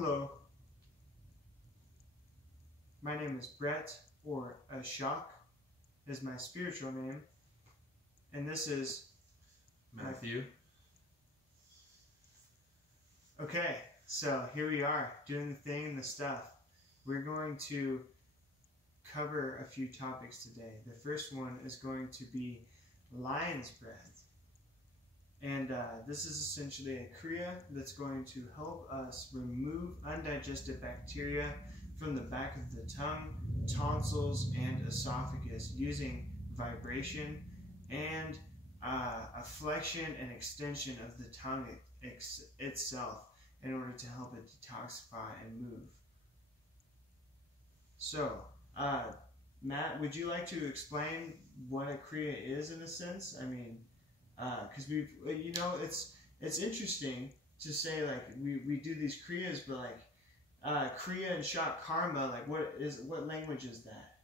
Hello, my name is Brett, or Ashok is my spiritual name, and this is Matthew. Okay, so here we are, doing the thing and the stuff. We're going to cover a few topics today. The first one is going to be lion's breath. And this is essentially a kriya that's going to help us remove undigested bacteria from the back of the tongue, tonsils, and esophagus using vibration and a flexion and extension of the tongue itself in order to help it detoxify and move. So, Matt, would you like to explain what a kriya is in a sense? I mean, because it's interesting to say, like, we do these kriyas, but like kriya and shak karma, like what language is that?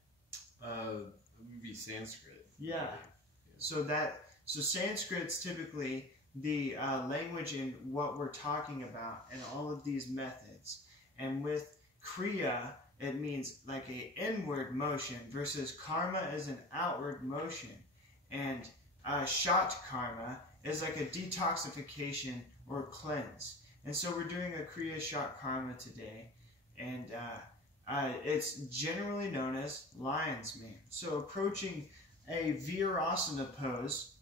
It would be Sanskrit. Yeah. So Sanskrit's typically the language in what we're talking about in all of these methods. And with kriya, it means like a inward motion versus karma is an outward motion. And shat karma is like a detoxification or cleanse. And so we're doing a kriya shat karma today. And it's generally known as lion's mane. So approaching a virasana pose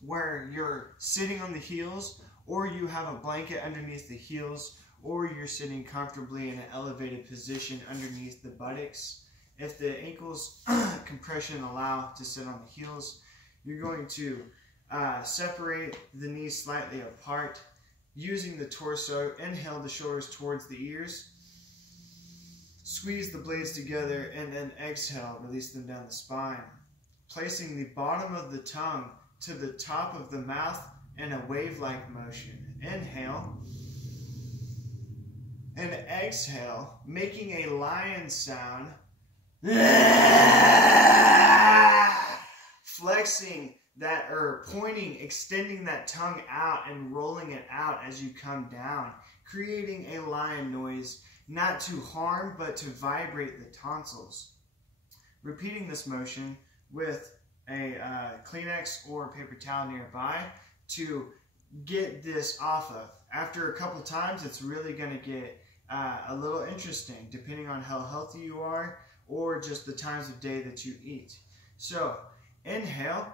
where you're sitting on the heels, or you have a blanket underneath the heels, or you're sitting comfortably in an elevated position underneath the buttocks. If the ankles compression allow to sit on the heels, you're going to separate the knees slightly apart. Using the torso, inhale the shoulders towards the ears. Squeeze the blades together and then exhale, release them down the spine. Placing the bottom of the tongue to the top of the mouth in a wave-like motion. Inhale. And exhale, making a lion sound. Flexing that, or pointing, extending that tongue out and rolling it out as you come down. Creating a lion noise, not to harm, but to vibrate the tonsils. Repeating this motion with a Kleenex or paper towel nearby to get this off of. After a couple times, it's really going to get a little interesting, depending on how healthy you are or just the times of day that you eat. So, inhale,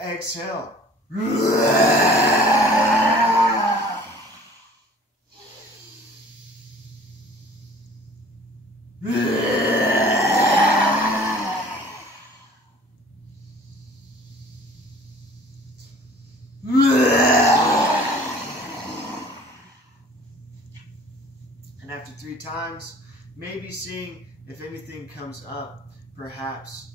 exhale. And after 3 times, maybe seeing if anything comes up, perhaps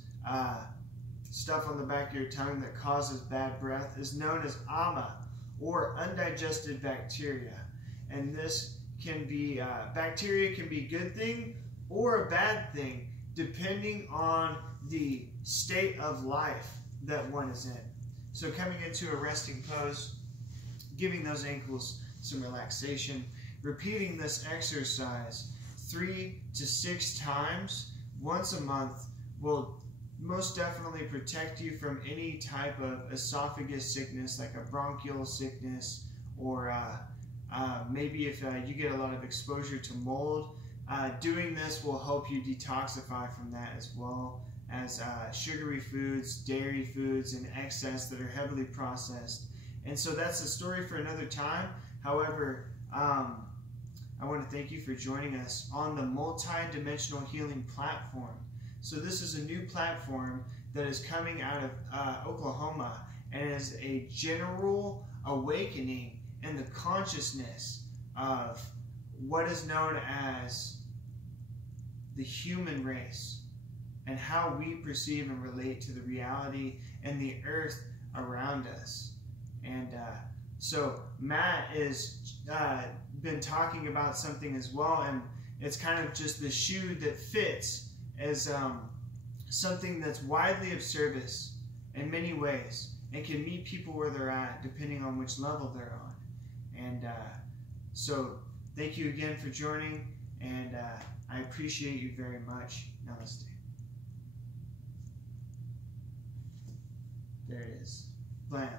stuff on the back of your tongue that causes bad breath, is known as ama, or undigested bacteria. And this can be, bacteria can be a good thing or a bad thing, depending on the state of life that one is in. So coming into a resting pose, giving those ankles some relaxation, repeating this exercise 3 to 6 times once a month will most definitely protect you from any type of esophagus sickness, like a bronchial sickness, or maybe if you get a lot of exposure to mold. Doing this will help you detoxify from that, as well as sugary foods, dairy foods in excess that are heavily processed. And so that's a story for another time. However, I want to thank you for joining us on the MultiDimensional Healing platform. So this is a new platform that is coming out of Oklahoma, and is a general awakening in the consciousness of what is known as the human race and how we perceive and relate to the reality and the earth around us. And so Matt has been talking about something as well, and it's kind of just the shoe that fits as something that's widely of service in many ways and can meet people where they're at depending on which level they're on. And So thank you again for joining, and I appreciate you very much. Namaste. There it is. Blam.